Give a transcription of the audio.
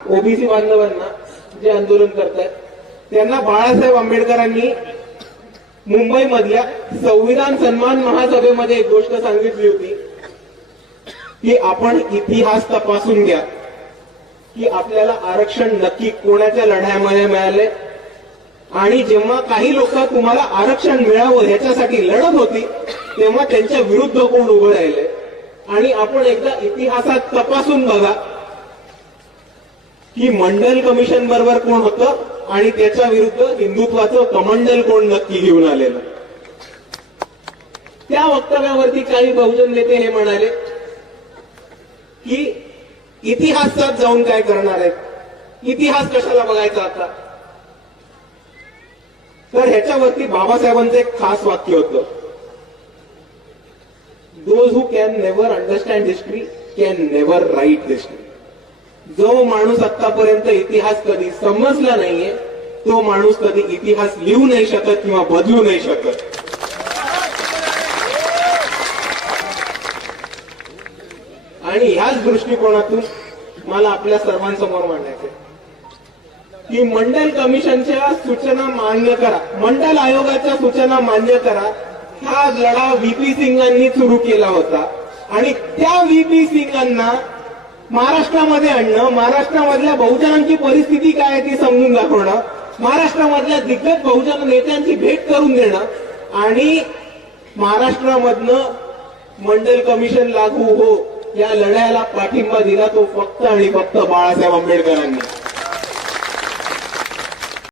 OBC बांधवांना जे आंदोलन करतायत त्यांना बाळासाहेब आंबेडकरांनी मुंबईमधल्या संविधान सन्मान महासभेमध्ये एक गोष्ट सांगितली होती की आपण इतिहास तपासून घ्या की आपल्याला आरक्षण नक्की कोणाच्या लढ्यामध्ये मिळाले आणि जेव्हा काही लोक तुम्हाला आरक्षण मिळावं ह्याच्यासाठी लढत होती तेव्हा त्यांच्या विरुद्ध कोण उभं राहिले आणि आपण एकदा इतिहासात तपासून बघा की मंडल कमिशन बरोबर कोण होतं आणि त्याच्या विरुद्ध हिंदुत्वाचं कमंडल कोण नक्की घेऊन आलेलं? त्या वक्तव्यावरती काही बहुजन नेते हे म्हणाले की इतिहासात जाऊन काय करणार आहेत? इतिहास कशाला बघायचा आता? तर ह्याच्यावरती बाबासाहेबांचं एक खास वाक्य होतं. Those who can never understand history can never write history जो माणूस आतापर्यंत इतिहास कधी समजला नाहीये तो माणूस कधी इतिहास लिहू नाही शकत किंवा बदलू नाही शकत. आणि ह्याच दृष्टिकोनातून मला आपल्या सर्वांसमोर मांडायचंय. की मंडल कमिशनच्या सूचना मान्य करा. मंडल आयोगाच्या सूचना मान्य करा. हा लढा व्हीपी सिंगांनी सुरू केला होता. आणि त्या व्हीपी सिंगांना महाराष्ट्रामध्ये आणणं महाराष्ट्रामधल्या बहुजनांची परिस्थिती काय आहे ती समजून दाखवणं महाराष्ट्रामधल्या दिग्गज बहुजन नेत्यांची भेट करून देणं आणि महाराष्ट्रामधनं मंडल कमिशन लागू हो या लढ्याला पाठिंबा दिला तो फक्त आणि फक्त बाळासाहेब आंबेडकरांनी.